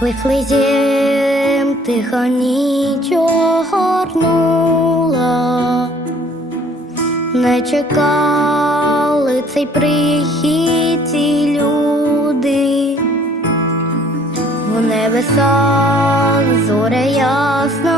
Вифлеєм тиха ніч огорнула, не чекали цей прихід ці люди, в небесах зоря ясна